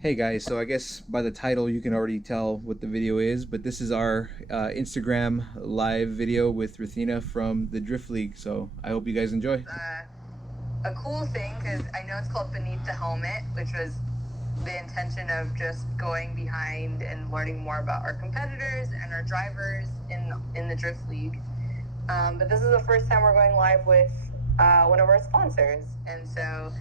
Hey guys, so I guess by the title you can already tell what the video is, but this is our Instagram live video with Rathyna from the Drift League, so I hope you guys enjoy. A cool thing, because I know it's called Beneath the Helmet, which was the intention of just going behind and learning more about our competitors and our drivers in the Drift League. But this is the first time we're going live with one of our sponsors, and so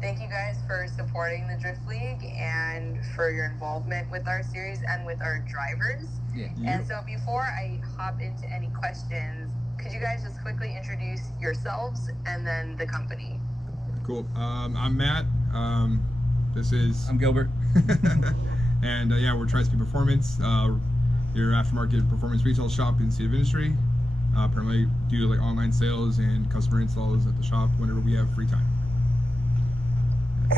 thank you guys for supporting the Drift League and for your involvement with our series and with our drivers. Yeah. And so before I hop into any questions, could you guys just quickly introduce yourselves and then the company? Cool. I'm Matt. I'm Gilbert. And yeah, we're Tri-Speed Performance, your aftermarket performance retail shop in the state of industry. Primarily do like online sales and customer installs at the shop whenever we have free time.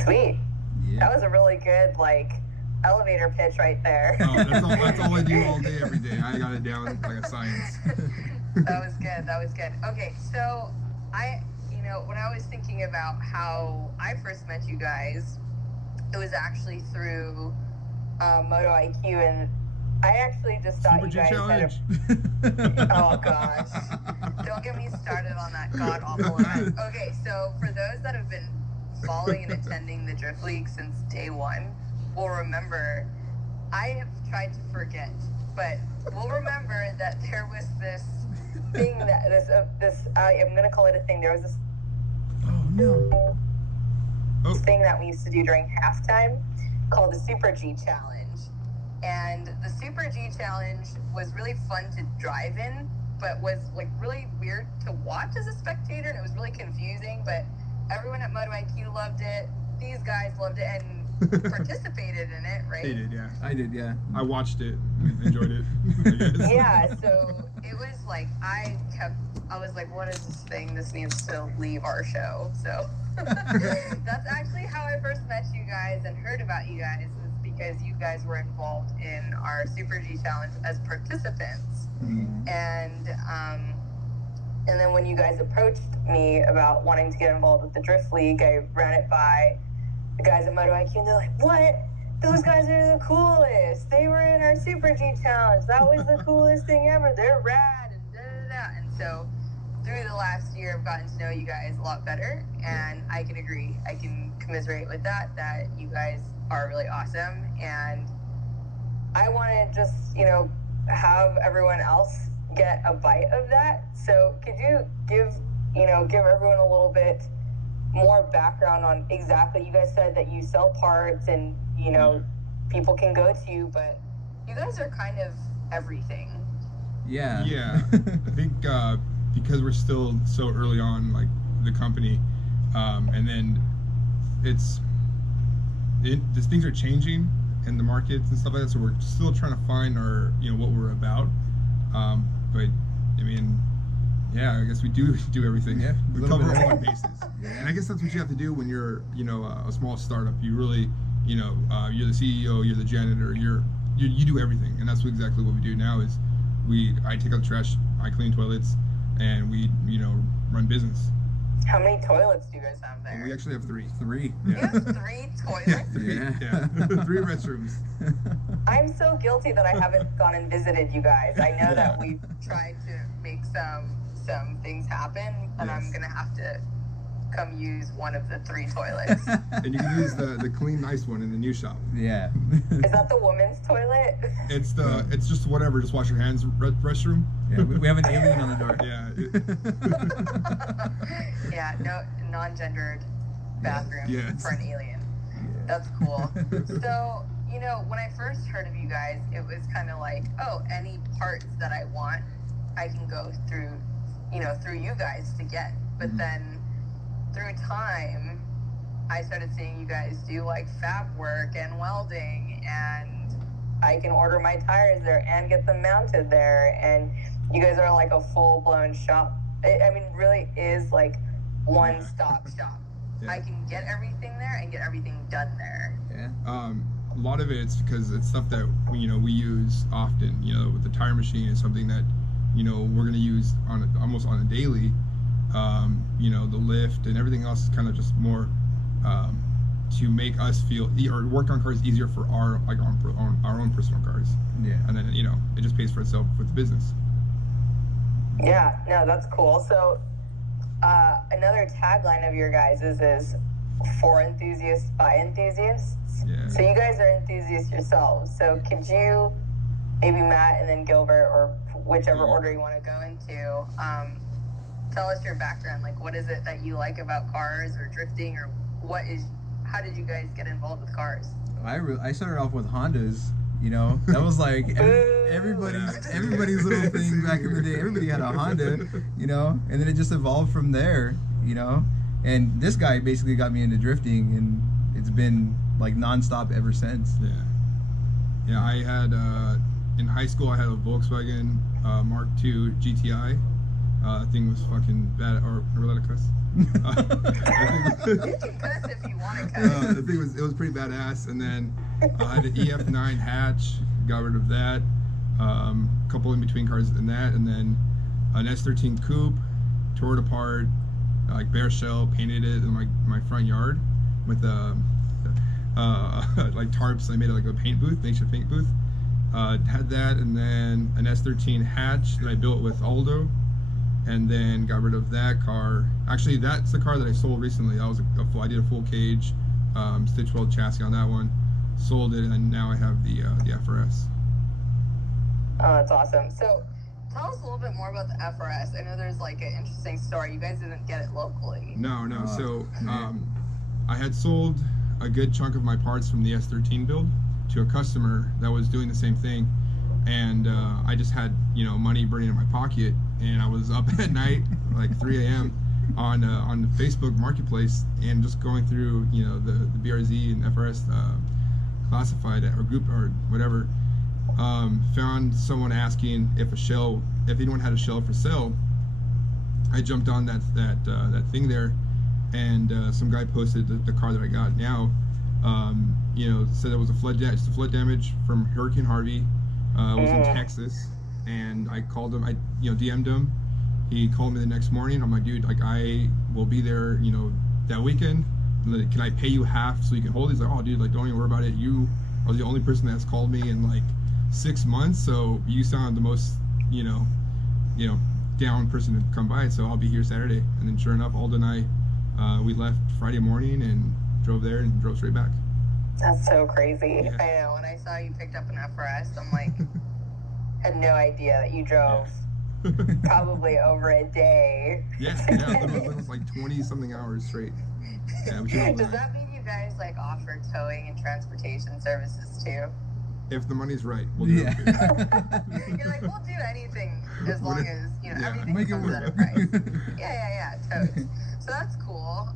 Sweet. Yeah. That was a really good elevator pitch right there. Oh, that's all I do all day, every day. I got it down like a science. That was good. Okay, so when I was thinking about how I first met you guys, it was actually through Moto IQ, and I actually just thought Super you G guys challenge. Oh gosh, don't get me started on that god awful event. Okay, so for those that have been following and attending the Drift League since day one will remember, I have tried to forget, but we'll remember that there was this thing that I'm gonna call it a thing. There was this thing that we used to do during halftime called the Super G Challenge, and the Super G Challenge was really fun to drive in, but was really weird to watch as a spectator, and it was really confusing, but everyone at Moto IQ loved it. These guys loved it and participated in it, right? They did, yeah. I did, yeah. I watched it, enjoyed it. I guess. Yeah, so it was I was like, what is this thing? This needs to leave our show. So that's actually how I first met you guys and heard about you guys, is because you guys were involved in our Super G Challenge as participants. Mm-hmm. And then when you guys approached me about wanting to get involved with the Drift League, I ran it by the guys at Moto IQ, and they're like, what? Those guys are the coolest. They were in our Super G Challenge. That was the coolest thing ever. They're rad, and da-da-da. And so through the last year, I've gotten to know you guys a lot better, and I can agree. I can commiserate with that you guys are really awesome. And I want to just, have everyone else get a bite of that. So could you give everyone a little bit more background on exactly, you guys said that you sell parts and people can go to you, but you guys are kind of everything. Yeah. Yeah. I think because we're still so early on, like the company, and then these things are changing in the markets and stuff like that, so we're still trying to find our what we're about. But I mean, yeah, I guess we do everything. Yeah, we cover all our bases. Yeah. And I guess that's what you have to do when you're, a small startup. You really, you're the CEO, you're the janitor, you do everything, and that's exactly what we do now. Is I take out the trash, I clean toilets, and we, run business. How many toilets do you guys have there? We actually have three. Three. You have 3 toilets? Yeah, three. Yeah. 3 restrooms. I'm so guilty that I haven't gone and visited you guys. I know that we've tried to make some things happen, and Yes. I'm gonna have to come use one of the 3 toilets. And you can use the clean, nice one in the new shop. Yeah. Is that the woman's toilet? It's just whatever. Just wash your hands. Restroom. Yeah, we have an alien on the door. Yeah. Yeah, no non-gendered bathroom Yes. for an alien. Yeah. That's cool. So, when I first heard of you guys, it was kind of like, oh, any parts that I want, I can go through you guys to get. But Mm-hmm. then through time, I started seeing you guys do fab work and welding, and I can order my tires there and get them mounted there. And you guys are like a full-blown shop. I mean, really is one-stop shop. Yeah. I can get everything there and get everything done there. Yeah. A lot of it's because it's stuff that we use often. With the tire machine is something that we're gonna use almost on a daily. The lift and everything else is kind of just more to make us feel or work on cars easier for our on our own personal cars. Yeah. And then it just pays for itself with the business. Yeah, no, that's cool. So another tagline of your guys is for enthusiasts by enthusiasts. Yeah. So you guys are enthusiasts yourselves. So could you, maybe Matt and then Gilbert, or whichever order you want to go into, tell us your background. Like, what is it that you like about cars or drifting, or how did you guys get involved with cars? I started off with Hondas. That was like everybody's little thing back in the day. Everybody had a Honda, and then it just evolved from there, And this guy basically got me into drifting, and it's been like nonstop ever since. Yeah. I had in high school I had a Volkswagen Mark II GTI. That thing was fucking bad. Or let it cuss. You can cuss if you want to cuss. The thing it was pretty badass. And then I had an EF9 hatch, got rid of that. Couple in between cars and that, and then an S13 coupe, tore it apart, like bare shell, painted it in my front yard with like tarps. I made it like a paint booth, makeshift paint booth. Had that, and then an S13 hatch that I built with Aldo. And then got rid of that car. Actually, that's the car that I sold recently. That was I did a full cage, stitch weld chassis on that one. Sold it, and now I have the FRS. Oh, that's awesome. So, tell us a little bit more about the FRS. I know there's like an interesting story. You guys didn't get it locally. No. So, I had sold a good chunk of my parts from the S13 build to a customer that was doing the same thing. And I just had money burning in my pocket, and I was up at night like 3 a.m. on the Facebook Marketplace and just going through the BRZ and FRS classified or group or whatever. Found someone asking if anyone had a shell for sale. I jumped on that thing there, and some guy posted the car that I got now. Said it was just a flood damage from Hurricane Harvey. I was in Texas, and I called him. I DM'd him. He called me the next morning. I'm like, dude, like I will be there, that weekend. Can I pay you half so you can hold it? He's like, oh, dude, like don't even worry about it. You are the only person that's called me in like 6 months, so you sound the most, down person to come by. So I'll be here Saturday. And then sure enough, Alden and I, we left Friday morning and drove there and drove straight back. That's so crazy. Yeah. I know. When I saw you picked up an FRS, I'm like, had no idea that you drove probably over a day. Yeah, it was like 20-something hours straight. Yeah, Does that mean you guys like offer towing and transportation services too? If the money's right, we'll do it. You're like, we'll do anything as long as everything comes at a price. Yeah, totes. So that's cool.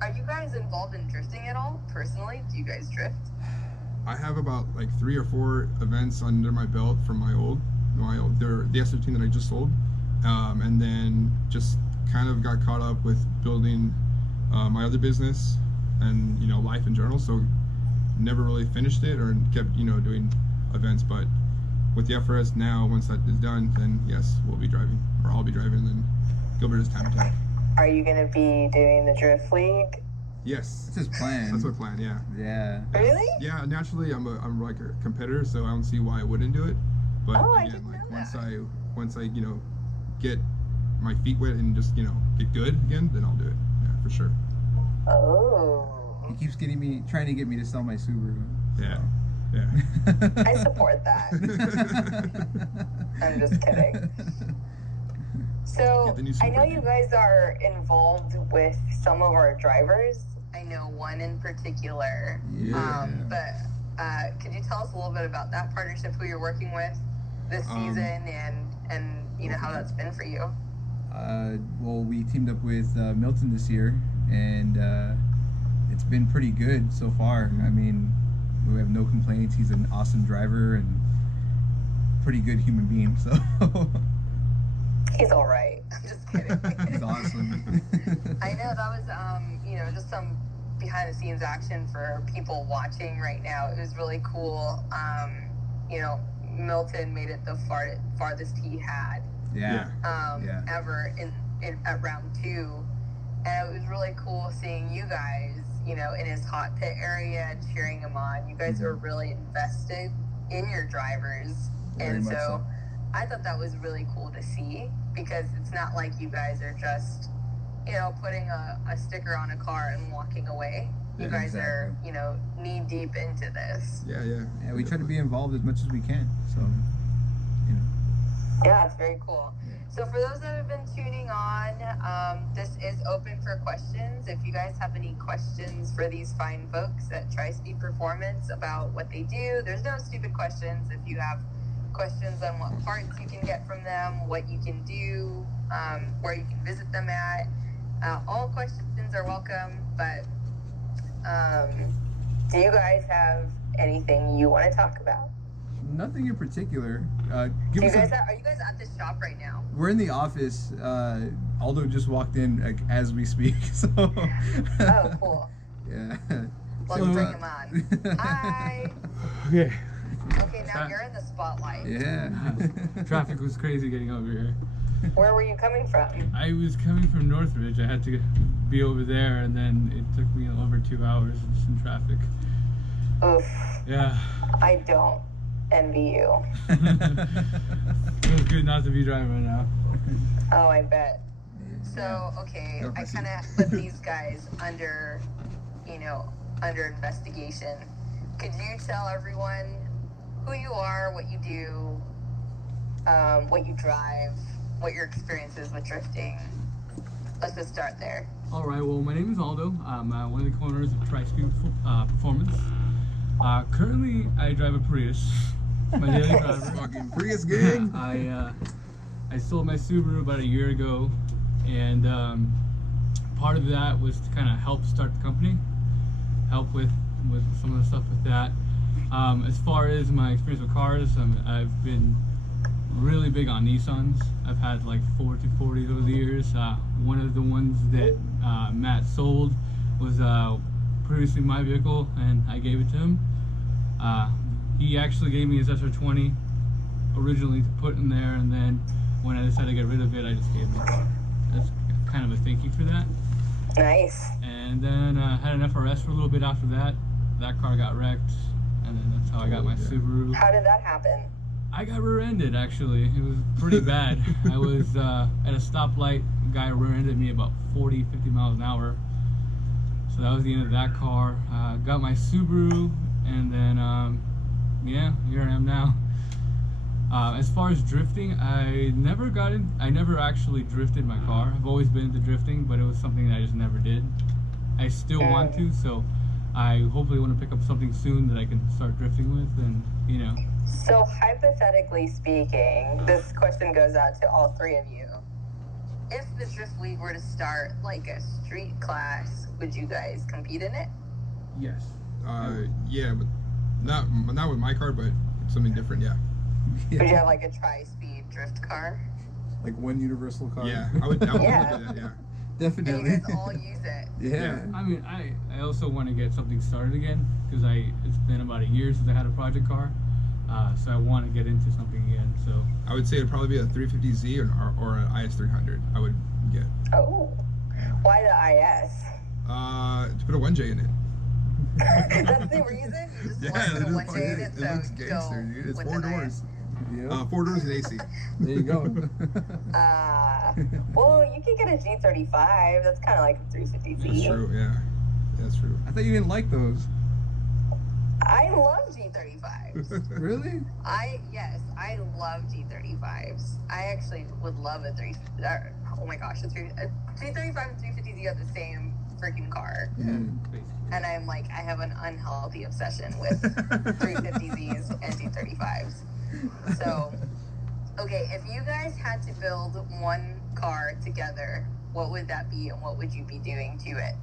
Are you guys involved in drifting at all, personally? Do you guys drift? I have about like 3 or 4 events under my belt from the S13 that I just sold, and then just kind of got caught up with building my other business and life in general. So never really finished it or kept doing events. But with the FRS now, once that is done, then yes, we'll be driving, or I'll be driving, and then Gilbert is time attack. Are you going to be doing the Drift League? Yes. That's his plan. That's my plan, yeah. Yeah. Really? Yeah, naturally I'm like a competitor, so I don't see why I wouldn't do it. But I again, didn't like know once I get my feet wet and just get good again, then I'll do it. Yeah, for sure. Oh. He keeps trying to get me to sell my Subaru. Yeah. So. Yeah. I support that. I'm just kidding. So, I know you guys are involved with some of our drivers. I know one in particular. Yeah. But could you tell us a little bit about that partnership, who you're working with this season, and how that's been for you? Well, we teamed up with Milton this year, and it's been pretty good so far. I mean, we have no complaints. He's an awesome driver and pretty good human being, so... He's all right. I'm just kidding. He's awesome. I know that was, just some behind-the-scenes action for people watching right now. It was really cool. Milton made it the farthest he had. Yeah. Ever at round 2, and it was really cool seeing you guys, you know, in his hot pit area and cheering him on. You guys are really invested in your drivers. Very And much so. I thought that was really cool to see, because it's not like you guys are just, you know, putting a sticker on a car and walking away. You Yeah, guys are, exactly. you know, knee deep into this. Yeah, yeah. Yeah, we try to be involved as much as we can. So, you know. Yeah, it's very cool. So for those that have been tuning on, this is open for questions. If you guys have any questions for these fine folks at Tri-Speed Performance about what they do, there's no stupid questions. If you have questions on what parts you can get from them, what you can do, where you can visit them at, all questions are welcome. But do you guys have anything you want to talk about? Nothing in particular. Are you guys at the shop right now? We're in the office. Aldo just walked in like, as we speak. So. Oh, cool. Yeah. Let's So, bring him on. Hi. Okay. Okay, now you're in the spotlight. Yeah. Traffic was crazy getting over here. Where were you coming from? I was coming from Northridge. I had to be over there, and then it took me over 2 hours just in traffic. Oof. Yeah. I don't envy you. Feels good not to be driving right now. Oh, I bet. So, okay, No, I I see. kind of put these guys under, you know, under investigation. Could you tell everyone who you are, what you do, what you drive, what your experience is with drifting? Let's just start there. All right. Well, my name is Aldo. I'm one of the corners of Tri-Speed Performance. Currently, I drive a Prius. It's my daily driver. Fucking Prius gang. I sold my Subaru about a year ago, and part of that was to kind of help start the company, help with some of the stuff with that. As far as my experience with cars, I've been really big on Nissans. I've had like 4 240s over the years. One of the ones that Matt sold was previously my vehicle, and I gave it to him. He actually gave me his SR20 originally to put in there, and then when I decided to get rid of it, I just gave him the car. That's kind of a thank you for that. Nice. And then had an FRS for a little bit after that. That car got wrecked, and then that's how I got my Subaru. How did that happen? I got rear-ended, actually. It was pretty bad. I was at a stoplight. A guy rear-ended me about 40, 50 miles an hour. So that was the end of that car. Got my Subaru, and then, yeah, here I am now. As far as drifting, I never actually drifted my car. I've always been into drifting, but it was something that I just never did. I still want to, so I hopefully want to pick up something soon that I can start drifting with, and, you know. So, hypothetically speaking, this question goes out to all three of you. If the Drift League were to start like a street class, would you guys compete in it? Yes. Yeah, but not with my car, but something different. Yeah. Would you have like a tri-speed drift car? Like one universal car. Yeah, I would Yeah. do that. Yeah. And you Definitely. guys all use it. Yeah. I mean, I also want to get something started again, because it's been about a year since I had a project car, so I want to get into something again. So I would say it'd probably be a 350Z or an IS300. I would get. Oh, why the IS? To put a 1J in it. That's the reason? You just want to put a 1J in it, it so looks go gangster, dude. It's with 4 an doors. Yeah. 4 doors and AC. There you go. Well, you can get a G35. That's kind of like a 350Z. That's true. Yeah, that's true. I thought you didn't like those. I love G35s. Really? Yes, I love G35s. I actually would love a oh my gosh, a G35 and 350Z are the same freaking car. Yeah. And I'm like, I have an unhealthy obsession with 350Zs and G35s. So, okay, if you guys had to build one car together, what would that be, and what would you be doing to it?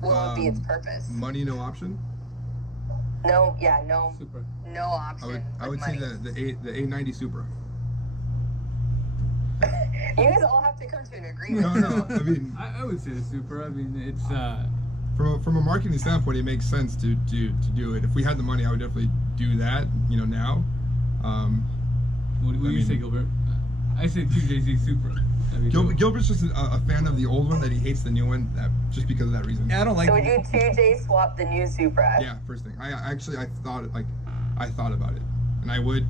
What would be its purpose? Money, no option. No super. option. I would with say money. the A90 Supra. You guys all have to come to an agreement. No. I mean, I would say the super. I mean, it's from a marketing standpoint, it makes sense to do it. If we had the money, I would definitely do that. Now. what do you say, Gilbert? I say 2JZ Supra. That'd be cool. Gilbert's just a fan of the old one, that he hates the new one, just because of that reason. Yeah, I don't like. So would you 2J swap the new Supra? Yeah, first thing. I thought about it, and I would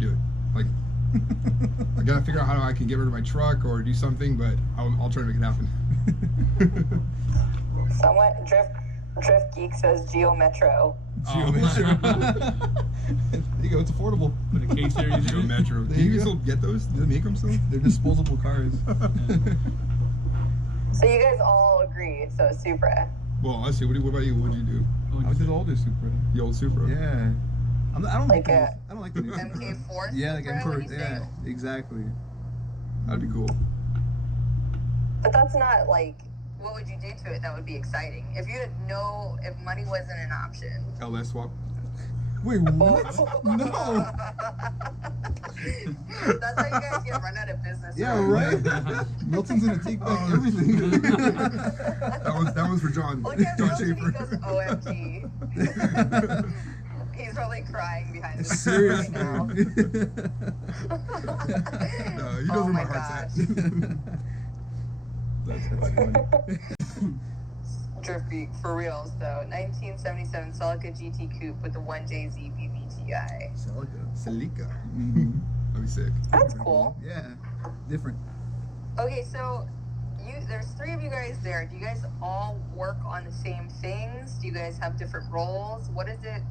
do it. Like, I gotta figure out how I can get rid of my truck or do something, but I'll try to make it happen. Someone Drift Geek says Geo Metro. Geo Metro. There you go. It's affordable. Put a case series Geo in. Metro. There Do you you still get those? Do they make them still? They're disposable cars. So you guys all agree, so Supra. Well, let's see. What about you? What'd you do? I was the older Supra. The old Supra. Yeah. I don't like Like the. a I don't like the new Supra. MK4 Yeah, like Supra, when you say? yeah, exactly. That'd be cool. But that's not like, what would you do to it that would be exciting? If if money wasn't an option. LS swap. Wait, what? No. That's how you guys get run out of business. Yeah, right. Milton's gonna take back everything. That was for John. Look at John Milton, he Schaefer. goes, OMG. He's probably crying behind the scenes Seriously. right now. No, he knows Oh where my my heart's at. That's funny. Drift Geek, for reals though. 1977 Celica GT Coupe with the 1JZ BBTI. Celica. Mhm. That'd be sick. That's cool. Yeah, different. Okay, so there's 3 of you guys there. Do you guys all work on the same things? Do you guys have different roles? What is it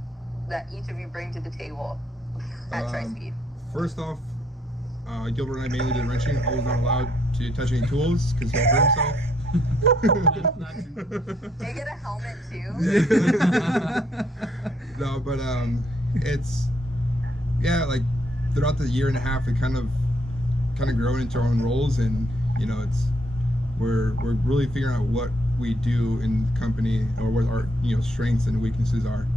that each of you bring to the table at Tri-Speed? First off, Gilbert and I mainly did wrenching. I was not allowed to touch any tools because he'll hurt himself. Do you get a helmet too? No, but it's like throughout the year and a half, it kind of grown into our own roles, and we're really figuring out what we do in the company, or what our strengths and weaknesses are.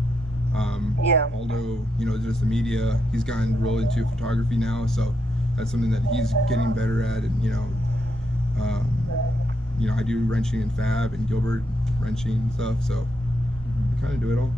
Yeah. Aldo, is just the media. He's gotten real into photography now, so that's something that he's getting better at, and I do wrenching and fab, and Gilbert wrenching and stuff, so we kind of do it all.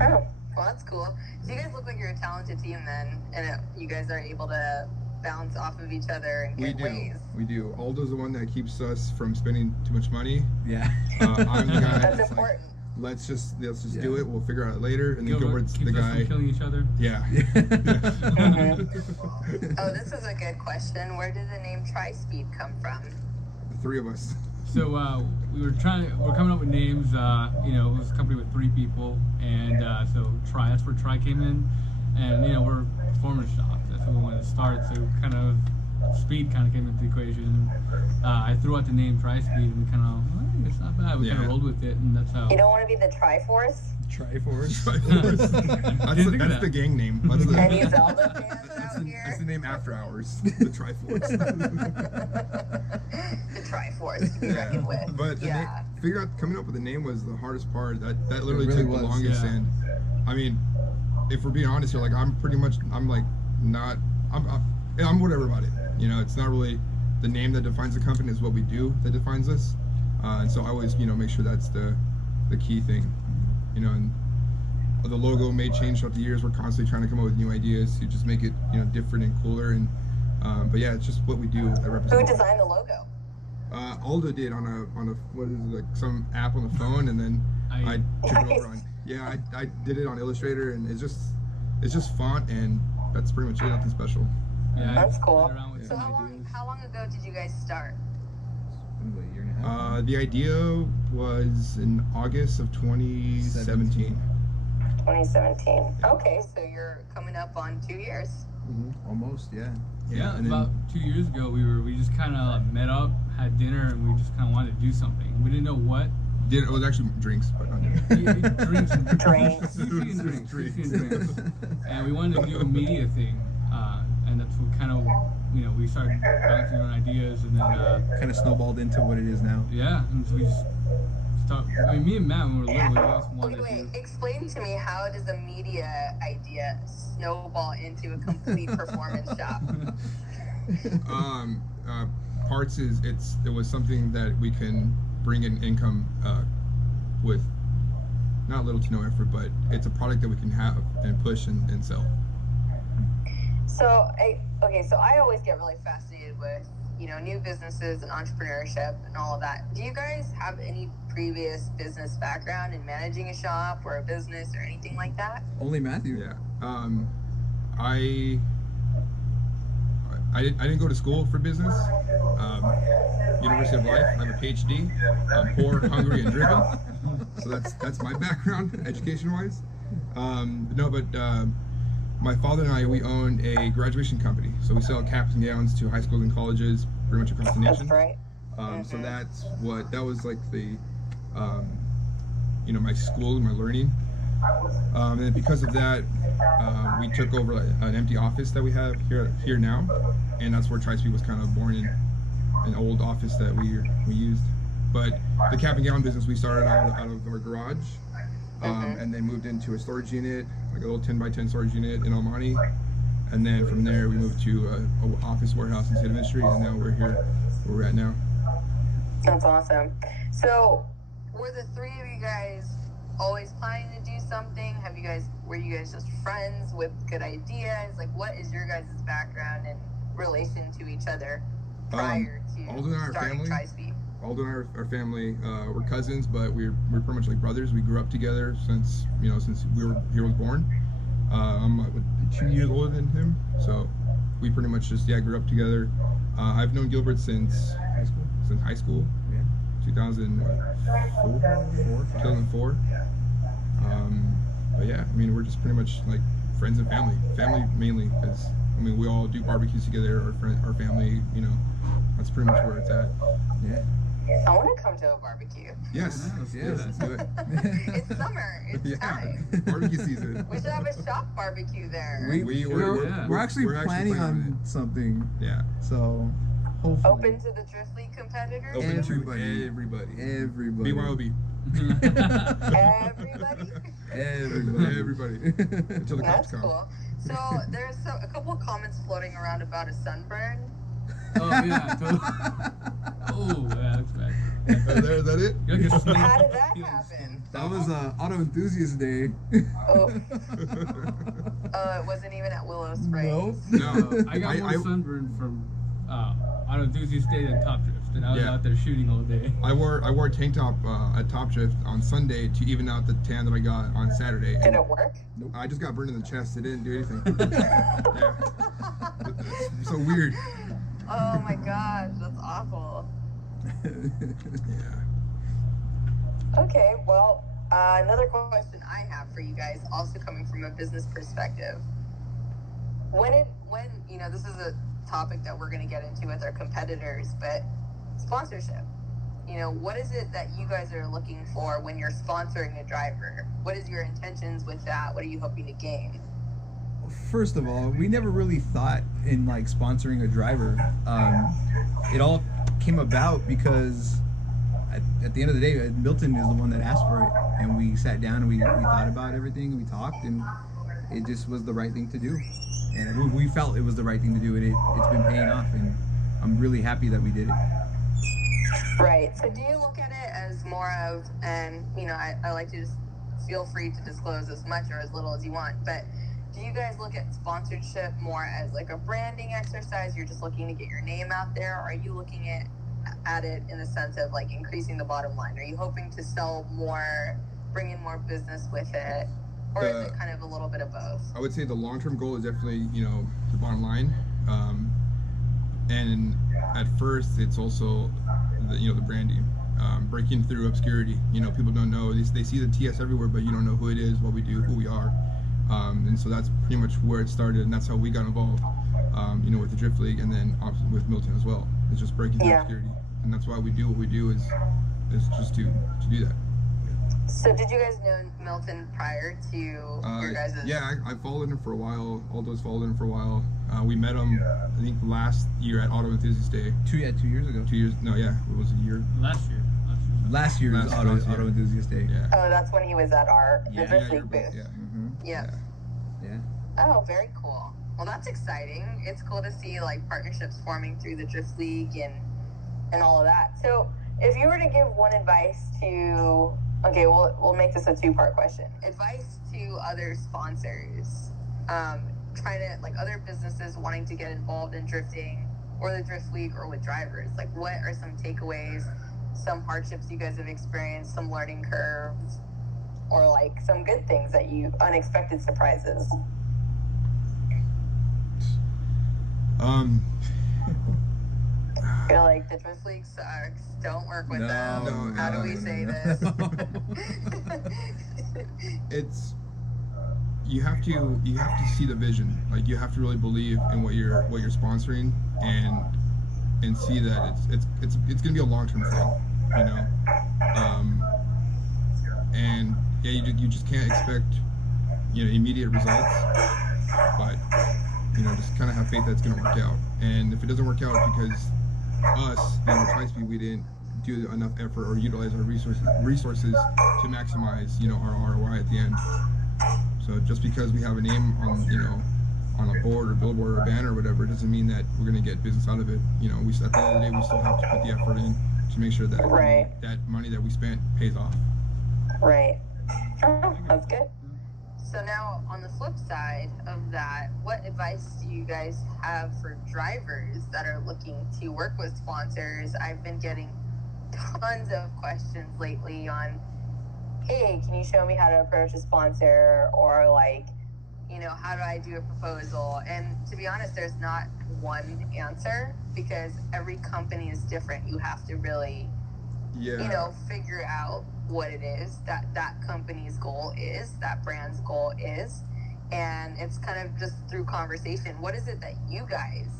Oh, well, that's cool. So you guys look like you're a talented team then, and you guys are able to bounce off of each other in good ways. We do. Aldo's the one that keeps us from spending too much money. Yeah. I'm the guy That's that's important. like, let's just Yeah. do it. We'll figure it out later. And then Gilbert Gilbert's keeps the us guy. from killing each other. Yeah. Oh, this is a good question. Where did the name Tri-Speed come from? The 3 of us. So we're coming up with names. It was a company with 3 people, and so that's where Tri came in, and we're a performance shop. That's what we wanted to start. So kind of speed kind of came into the equation. I threw out the name Tri-Speed, and we kind of it's not bad. We kind of rolled with it, and that's how. You don't want to be the Triforce? Triforce. That's the gang name. That's Any the, Zelda fans out that's the here? name after hours. The Triforce. The Triforce to be reckoned with. But yeah. coming up with the name was the hardest part. That literally really took was, the longest. yeah. And I mean, if we're being honest here, like I'm whatever about it. It's not really the name that defines the company. It's what we do that defines us. And so I always make sure that's the key thing. And the logo may change throughout the years. We're constantly trying to come up with new ideas to just make it different and cooler. And but yeah, it's just what we do that Who represents. designed the logo? Aldo did on a what is it, like some app on the phone, and then I took it over on. Yeah, I did it on Illustrator, and it's just font, and that's pretty much it. Nothing special. Yeah, That's I cool. played around with So some how long ago did you guys start? What, a year and a half? The idea was in August of 2017. 2017. Okay, so you're coming up on 2 years. Almost, yeah. Yeah, and then, about 2 years ago, we just kind of met up, had dinner, and we just kind of wanted to do something. We didn't know what. it was actually drinks, but not dinner. Drinks and Drinks. sushi and drinks. And we wanted to do a media thing, and that's what kind of we started bouncing on ideas, and then Kind of snowballed into what it is now. yeah, and so we just started. I mean, me and Matt, when we were little, we just wanted Okay, to do. explain to me, how does a media idea snowball into a complete performance shop? Parts it was something that we can bring in income with not little to no effort, but it's a product that we can have and push and sell. So I always get really fascinated with, new businesses and entrepreneurship and all of that. Do you guys have any previous business background in managing a shop or a business or anything like that? Only Matthew. Yeah. I didn't go to school for business. University of Life. I have a PhD. I'm poor, hungry, and driven. So that's my background, education-wise. My father and I, we own a graduation company. So we sell caps and gowns to high schools and colleges pretty much across the nation. That's right. So that was like the, my school, my learning. And because of that, we took over an empty office that we have here now, and that's where Tri-Speed was kind of born in, an old office that we used. But the cap and gown business we started out of our garage, and then moved into a storage unit, like a little 10x10 storage unit in Almani, and then from there we moved to an office warehouse in State Ministry, and now we're here where we're at now. That's awesome. So, were the three of you guys always planning to do something? Were you guys just friends with good ideas? Like, what is your guys' background in relation to each other prior to starting Tri-Speed? Aldo and our family, we're cousins, but we're pretty much like brothers. We grew up together since he was born. I'm 2 years older than him, so we pretty much just grew up together. I've known Gilbert since high school, 2004. But yeah, we're just pretty much like friends and family mainly, because we all do barbecues together. Our family, that's pretty much where it's at. Yeah. I want to come to a barbecue. Yes, let's do it. It's summer. It's time. Barbecue season. We should have a shop barbecue there. We're actually planning on something. Yeah. So, hopefully. Open to the Drift League competitors? Open to Everybody. BYOB. Everybody. Until the cops come. That's cool. So, there's a couple of comments floating around about a sunburn. Oh, yeah. Oh, yeah, that's bad. Is that it? How did that happen? That was Auto Enthusiast Day. Oh. It wasn't even at Willow Springs. Nope. No. I got more sunburn from Auto Enthusiast Day than Top Drift, and I was out there shooting all day. I wore a tank top at Top Drift on Sunday to even out the tan that I got on Saturday. Did it work? Nope. I just got burned in the chest. It didn't do anything. Yeah. It's so weird. Oh my gosh, that's awful. Yeah. Okay, well, another question I have for you guys, also coming from a business perspective. When this is a topic that we're going to get into with our competitors, but sponsorship. What is it that you guys are looking for when you're sponsoring a driver? What is your intentions with that? What are you hoping to gain? First of all, we never really thought in sponsoring a driver. It all came about because at the end of the day, Milton is the one that asked for it, and we sat down and we thought about everything, and we talked, and it just was the right thing to do, and we felt it was the right thing to do, and it's been paying off, and I'm really happy that we did it. Right. So do you look at it as more of, and I like to just feel free to disclose as much or as little as you want, but do you guys look at sponsorship more as like a branding exercise? You're just looking to get your name out there? Or are you looking at it in the sense of increasing the bottom line? Are you hoping to sell more, bring in more business with it? Or is it kind of a little bit of both? I would say the long-term goal is definitely, the bottom line. And at first, it's also, the branding. Breaking through obscurity. People don't know. They see the TS everywhere, but you don't know who it is, what we do, who we are. And so that's pretty much where it started, and that's how we got involved, with the Drift League, and then obviously with Milton as well. It's just breaking through obscurity, and that's why we do what we do is just to do that. So did you guys know Milton prior to your guys'? Yeah, I followed him for a while. Aldo's followed him for a while. We met him, I think, last year at Auto Enthusiast Day. 2 years ago. 2 years? No, yeah, it was a year. Last year was Auto Enthusiast Day. Yeah. Oh, that's when he was at the Drift League booth. Yeah. Mm-hmm. Yeah. Oh, very cool. Well, that's exciting. It's cool to see partnerships forming through the Drift League and all of that. So, if you were to give one advice to, we'll make this a two-part question. Advice to other sponsors trying to, like, other businesses wanting to get involved in drifting or the drift league or with drivers? Like, what are some takeaways, some hardships you guys have experienced, some learning curves, or like some good things that you, unexpected surprises? You're like, the drift league sucks, don't work with them. How do we say this? It's, you have to see the vision. Like, you have to really believe in what you're sponsoring, and see that it's gonna be a long-term thing, you know. And yeah, you just can't expect, you know, immediate results, but, you know, just kind of have faith that it's gonna work out. And if it doesn't work out because us, you know, Tri-Speed, we didn't do enough effort or utilize our resources to maximize, you know, our ROI at the end. So just because we have a name on, you know, on a board or billboard or a banner or whatever, it doesn't mean that we're going to get business out of it. You know, at the end of the day, we still have to put the effort in to make sure that that money that we spent pays off. Right. Oh, that's good. So now, on the flip side of that, what advice do you guys have for drivers that are looking to work with sponsors? I've been getting tons of questions lately on, hey, can you show me how to approach a sponsor? Or like, you know, how do I do a proposal? And to be honest, there's not one answer, because every company is different. You have to really, you know, figure out what it is that company's goal is, that brand's goal is. And it's kind of just through conversation. What is it that you guys,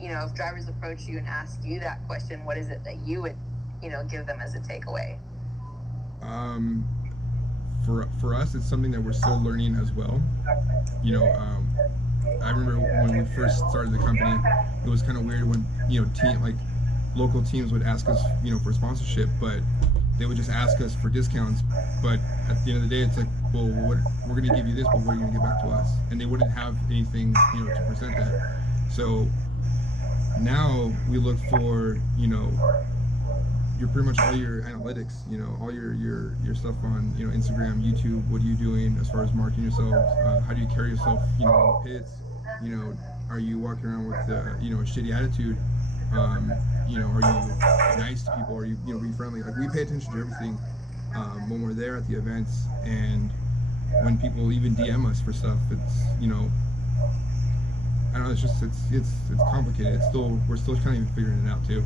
you know, if drivers approach you and ask you that question, what is it that you would, you know, give them as a takeaway? For us, it's something that we're still learning as well. You know, I remember when we first started the company, it was kind of weird when, you know, local teams would ask us, you know, for sponsorship, but they would just ask us for discounts. But at the end of the day, it's like, well, we're going to give you this, but what are you going to give back to us? And they wouldn't have anything, you know, to present that. So now we look for, you know, pretty much all your analytics, you know, all your stuff on, you know, Instagram, YouTube. What are you doing as far as marketing yourself? How do you carry yourself, you know, in pits? You know, are you walking around with, you know, a shitty attitude? You know, are you nice to people? Are you, you know, being friendly? Like, we pay attention to everything when we're there at the events, and when people even DM us for stuff. It's, you know, I don't know. It's just it's complicated. We're still kind of figuring it out too.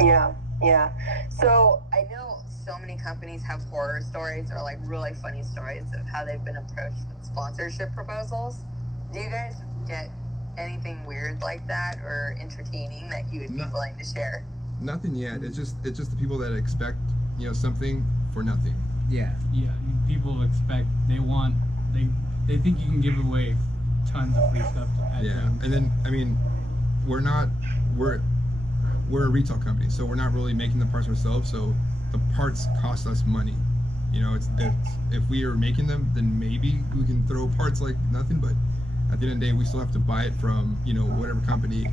Yeah. So I know so many companies have horror stories or like really funny stories of how they've been approached with sponsorship proposals. Do you guys get anything weird like that or entertaining that you would be willing to share? Nothing yet. It's just the people that expect, you know, something for nothing. Yeah. People expect, they think you can give away tons of free stuff at times. And then, I mean, we're a retail company, so we're not really making the parts ourselves, so the parts cost us money. You know, it's if we are making them, then maybe we can throw parts like nothing, but at the end of the day, we still have to buy it from, you know, whatever company,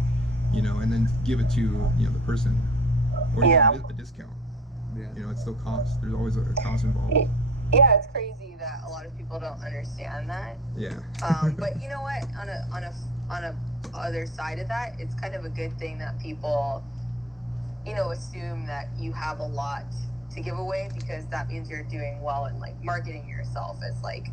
you know, and then give it to, you know, the person, or a discount. You know, it still costs. There's always a cost involved. Yeah, it's crazy that a lot of people don't understand that. Yeah. But you know what? On a other side of that, it's kind of a good thing that people, you know, assume that you have a lot to give away, because that means you're doing well in like marketing yourself as like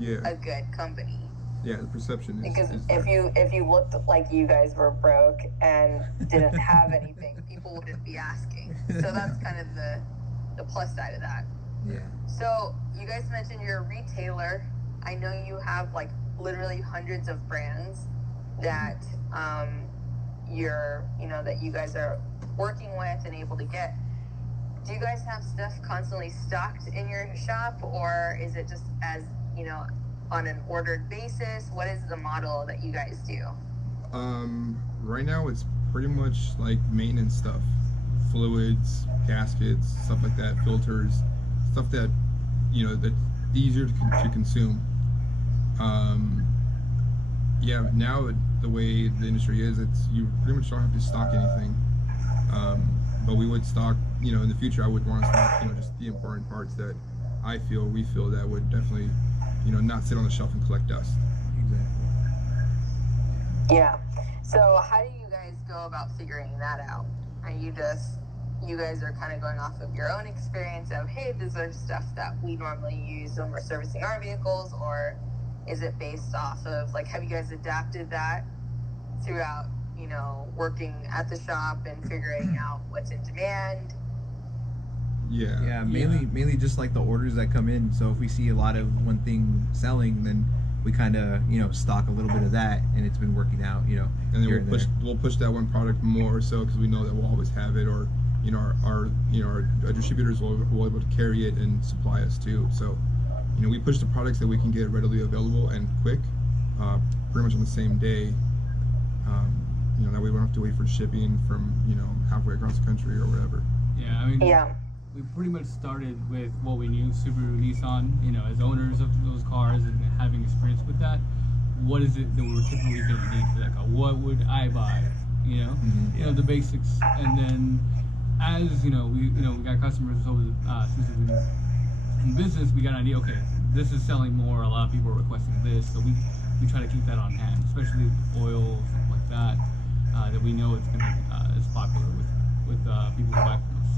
a good company. Yeah, the perception is. Because if you looked like you guys were broke and didn't have anything, people wouldn't be asking. So that's kind of the plus side of that. Yeah. So you guys mentioned you're a retailer. I know you have like literally hundreds of brands that that you guys are working with and able to get. Do you guys have stuff constantly stocked in your shop, or is it just as, you know, on an ordered basis? What is the model that you guys do? Right now it's pretty much like maintenance stuff, fluids, gaskets, stuff like that, filters, stuff that, you know, that's easier to consume. Now the way the industry is, you pretty much don't have to stock anything. But we would stock, you know, in the future I would want to stock, you know, just the important parts that we feel that would definitely, you know, not sit on the shelf and collect dust. Exactly. Yeah. So how do you guys go about figuring that out? Are you guys are kind of going off of your own experience of, hey, these are stuff that we normally use when we're servicing our vehicles, or is it based off of, like, have you guys adapted that throughout, working at the shop and figuring out what's in demand? Yeah, mainly just like the orders that come in. So if we see a lot of one thing selling, then we kind of stock a little bit of that, and it's been working out. And then we'll push that one product more so because we know that we'll always have it, or our distributors will be able to carry it and supply us too. So we push the products that we can get readily available and quick, pretty much on the same day. That way we don't have to wait for shipping from halfway across the country or whatever. Yeah, I mean, we pretty much started with what we knew, Subaru, Nissan, as owners of those cars and having experience with that. What is it that we're typically going to need for that car? What would I buy? The basics. And then as, we got customers over since we've been in business, we got an idea, okay, this is selling more, a lot of people are requesting this, so we try to keep that on hand, especially oil, stuff like that, that we know it's going to is popular with people who buy from us.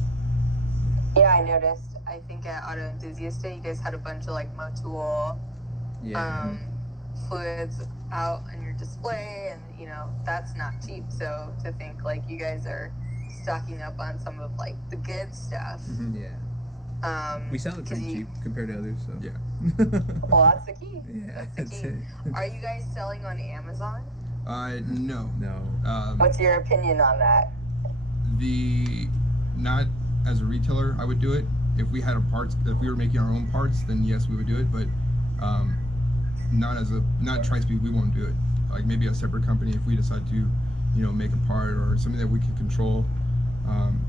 Yeah, I noticed. I think at Auto Enthusiast Day, you guys had a bunch of like Motul fluids out on your display, and that's not cheap. So to think like you guys are stocking up on some of like the good stuff. Yeah. We sell it pretty cheap compared to others. So yeah. Well, that's the key. Yeah, that's the key. Are you guys selling on Amazon? No. What's your opinion on that? Not as a retailer, I would do it. If we had if we were making our own parts, then yes, we would do it. But not Tri-Speed, we won't do it. Like maybe a separate company if we decide to, make a part or something that we can control,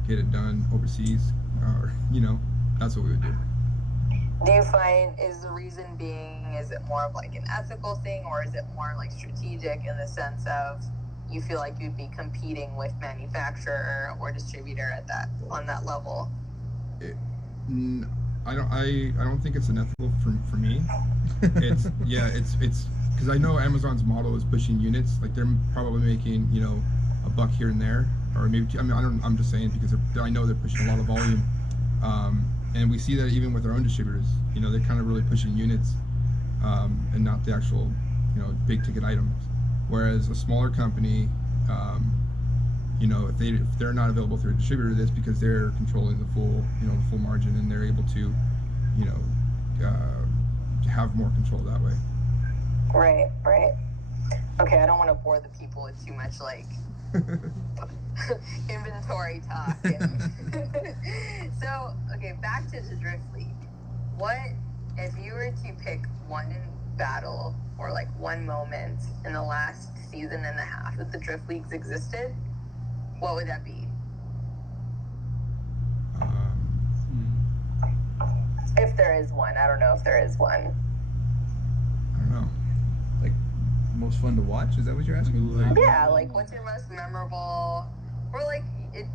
get it done overseas, or that's what we would do. Do you find, is the reason being, is it more of like an ethical thing, or is it more like strategic in the sense of you feel like you'd be competing with manufacturer or distributor on that level? I don't think it's unethical for me. It's because I know Amazon's model is pushing units. Like they're probably making a buck here and there, or maybe I'm just saying because I know they're pushing a lot of volume. And we see that even with our own distributors, they're kind of really pushing units, and not the actual, big ticket items. Whereas a smaller company, if they're not available through a distributor, that's because they're controlling the full margin, and they're able to, have more control that way. Right. Okay, I don't want to bore the people with too much like inventory talk. So, okay, back to the Drift League. What if you were to pick one battle or like one moment in the last season and a half that the Drift Leagues existed? What would that be? If there is one, I don't know if there is one. I don't know. Like most fun to watch? Is that what you're asking? Yeah, like what's your most memorable, or like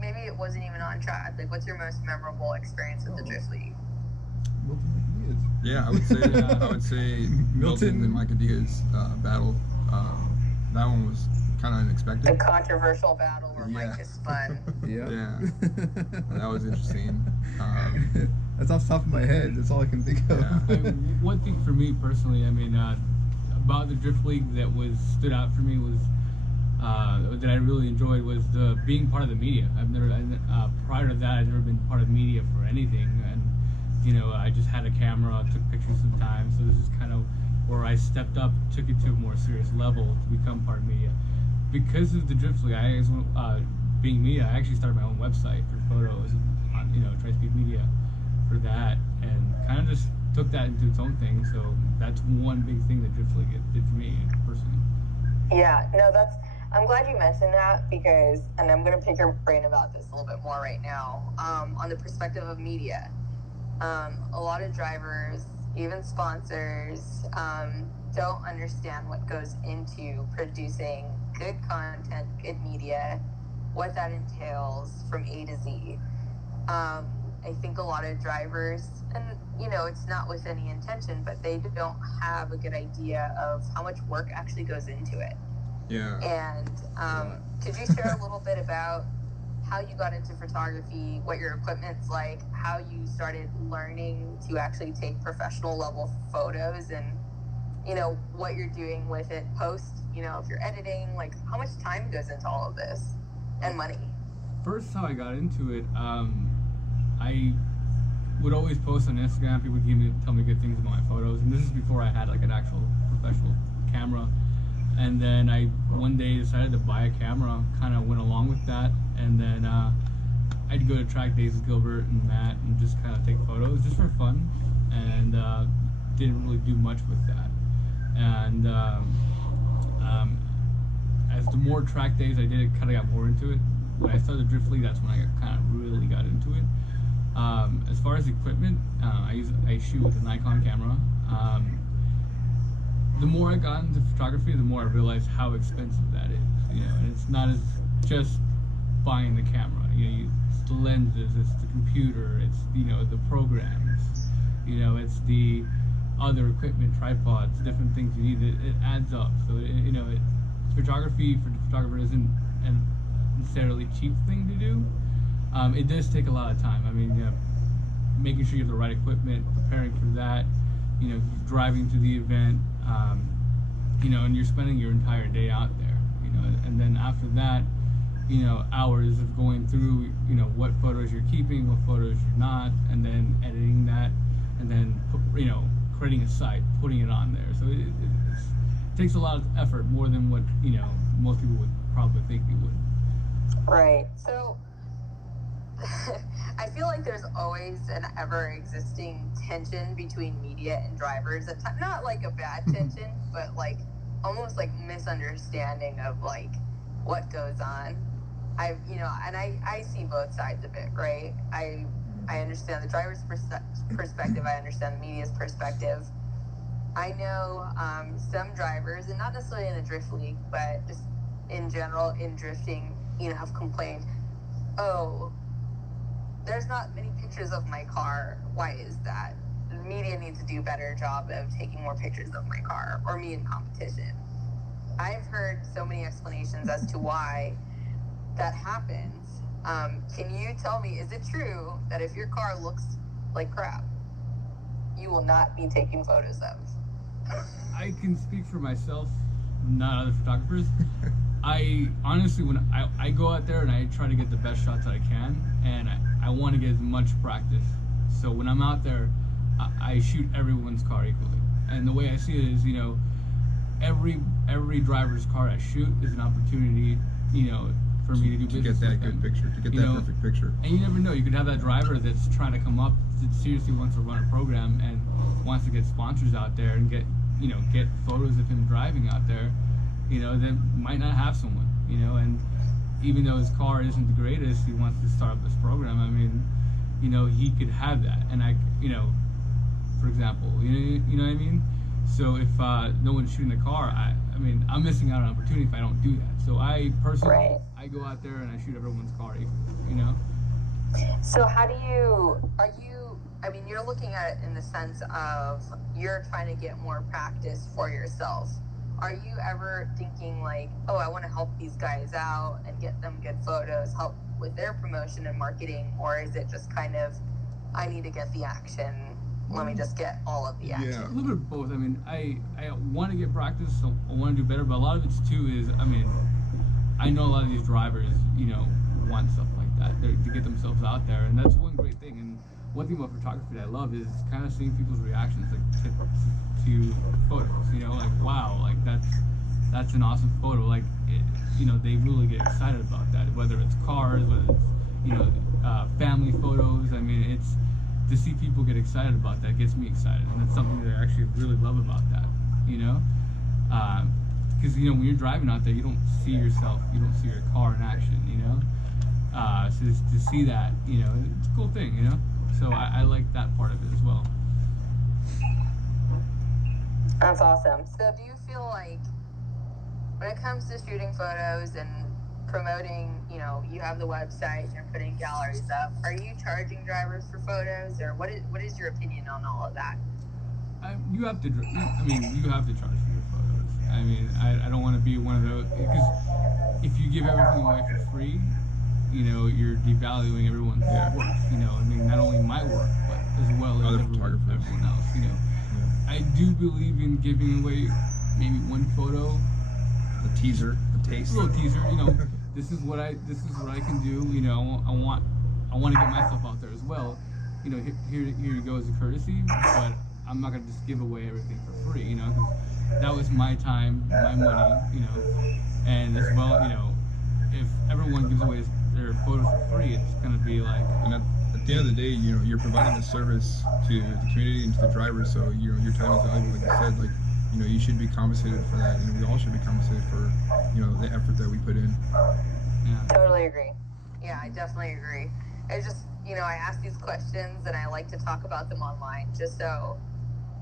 maybe it wasn't even on track. Like what's your most memorable experience with the Drift League? Yeah, I would say Milton and Micah Diaz battle. That one was kind of unexpected. The controversial battle where Micah spun. Yeah, that was interesting. That's off the top of my head. That's all I can think of. Yeah. One thing for me personally, about the Drift League that stood out for me was that I really enjoyed was being part of the media. Prior to that, I'd never been part of media for anything, and I just had a camera, took pictures sometimes. So this is kind of where I stepped up, took it to a more serious level to become part of media. Because of the Drift League, being media, I actually started my own website for photos on Tri-Speed Media for that, and kind of just took that into its own thing. So that's one big thing that Drift League did for me personally. Yeah, no, I'm glad you mentioned that because, and I'm going to pick your brain about this a little bit more right now, on the perspective of media. A lot of drivers, even sponsors, don't understand what goes into producing good content, good media, what that entails from A to Z. I think a lot of drivers, and it's not with any intention, but they don't have a good idea of how much work actually goes into it. Yeah. And could you share a little bit about how you got into photography, what your equipment's like, how you started learning to actually take professional level photos, and what you're doing with it post, if you're editing, like how much time goes into all of this and money? First, how I got into it, I would always post on Instagram. People would tell me good things about my photos, and this is before I had like an actual professional camera. And then I one day decided to buy a camera, kind of went along with that, and then I'd go to track days with Gilbert and Matt and just kind of take photos just for fun, and didn't really do much with that. And as the more track days I did, it kind of got more into it. When I started Drift League, that's when I kind of really got into it. As far as equipment, I shoot with a Nikon camera. The more I got into photography, the more I realized how expensive that is. And it's not as just buying the camera. It's the lenses, it's the computer, it's the programs, it's the other equipment, tripods, different things you need. It adds up. So photography for the photographer isn't a necessarily cheap thing to do. It does take a lot of time. I mean, making sure you have the right equipment, preparing for that, driving to the event, and you're spending your entire day out there, and then after that, hours of going through, what photos you're keeping, what photos you're not, and then editing that, and then, creating a site, putting it on there. So it takes a lot of effort, more than what, most people would probably think it would. Right. So I feel like there's always an ever-existing tension between media and drivers. Not like a bad tension, but like almost like misunderstanding of like what goes on. I see both sides of it, right? I understand the driver's perspective. I understand the media's perspective. I know some drivers, and not necessarily in the Drift League, but just in general in drifting, have complained, oh, there's not many pictures of my car. Why is that? The media needs to do a better job of taking more pictures of my car, or me in competition. I've heard so many explanations as to why that happens. Can you tell me, is it true that if your car looks like crap, you will not be taking photos of? I can speak for myself, not other photographers. I honestly, when I go out there and I try to get the best shots that I can, and I want to get as much practice. So when I'm out there, I shoot everyone's car equally. And the way I see it is, every driver's car I shoot is an opportunity, for me to do business. To get that good picture, to get that perfect picture. And you never know, you could have that driver that's trying to come up, that seriously wants to run a program and wants to get sponsors out there and get photos of him driving out there, that might not have someone, and even though his car isn't the greatest, he wants to start up this program. I mean, he could have that, and for example, you know what I mean? So if no one's shooting the car, I'm missing out on an opportunity if I don't do that. So I personally, right. I go out there and I shoot everyone's car equally, So you're looking at it in the sense of you're trying to get more practice for yourself. Are you ever thinking like, oh, I want to help these guys out and get them good photos, help with their promotion and marketing? Or is it just kind of, I need to get the action, let me just get all of the action? Yeah, a little bit of both. I want to get practice, so I want to do better, but a lot of it's too is, I know a lot of these drivers, want stuff like that to get themselves out there, and that's one great thing. And one thing about photography that I love is kind of seeing people's reactions, like to photos. Like, wow, like that's an awesome photo. Like, they really get excited about that. Whether it's cars, whether it's family photos. It's to see people get excited about that gets me excited, and that's something that I actually really love about that. Because when you're driving out there, you don't see yourself, you don't see your car in action. So just to see that, it's a cool thing. So I like that part of it as well. That's awesome. So do you feel like when it comes to shooting photos and promoting, you have the website, you're putting galleries up, are you charging drivers for photos, or what is your opinion on all of that? You have to charge for your photos. I mean, I don't want to be one of those, because if you give everything away for free, you know, you're devaluing everyone's work. You know, I mean, not only my work, but as well as Other everyone photographers. else. You know, I do believe in giving away maybe one photo, A teaser, a taste. a little teaser. You know, this is what I can do. You know, I want to get myself out there as well. You know, here you go as a courtesy, but I'm not gonna just give away everything for free. You know, 'cause that was my time, my money. You know, and as well, you know, if everyone gives away their photos for free, it's gonna be like. And at the end of the day, you know, you're providing the service to the community and to the drivers, so you know your time is valuable. Like you said, like, you know, you should be compensated for that, and we all should be compensated for, you know, the effort that we put in. Yeah. Totally agree. Yeah, I definitely agree. It's just, you know, I ask these questions and I like to talk about them online just so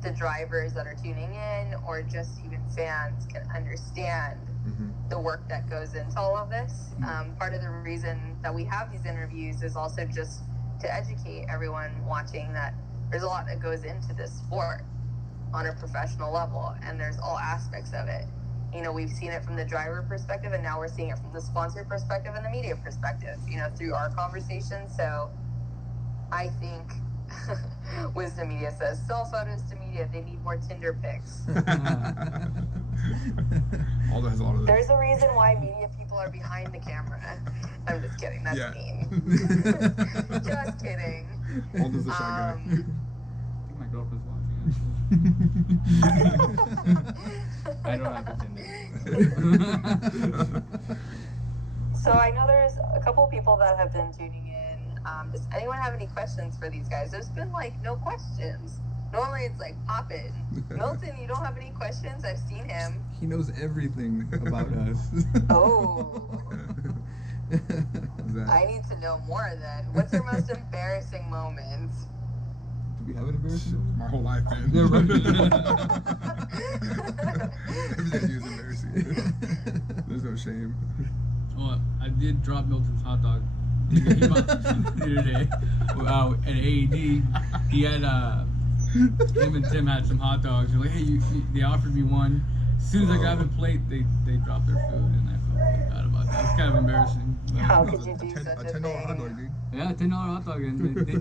the drivers that are tuning in or just even fans can understand the work that goes into all of this. Part of the reason that we have these interviews is also just to educate everyone watching that there's a lot that goes into this sport on a professional level, and there's all aspects of it. You know, we've seen it from the driver perspective, and now we're seeing it from the sponsor perspective and the media perspective, you know, through our conversations. So I think Wisdom Media says, sell photos to media, they need more Tinder pics. Aldo has a lot of those. There's a reason why media people are behind the camera. I'm just kidding, that's mean. Just kidding. Aldo's a shy guy. I think my girlfriend's watching. I don't have a Tinder. So I know there's a couple people that have been tuning in. Does anyone have any questions for these guys? There's been like no questions. Normally it's like pop in. Milton, you don't have any questions? I've seen him. He knows everything about us. Oh. What's that? I need to know more then. What's your most embarrassing moment? Do we have an embarrassing? My whole life, man. Yeah, right. Everything I do is embarrassing. There's no shame. Well, I did drop Milton's hot dog. He bought the other day at AED. He had him and Tim had some hot dogs. They're like, hey, they offered me one. As soon as I grabbed the plate, they dropped their food, and I felt really bad about that. It's kind of embarrassing. But, How could you do $10 such a hot dog, thing? dude. yeah, $10 hot dog, and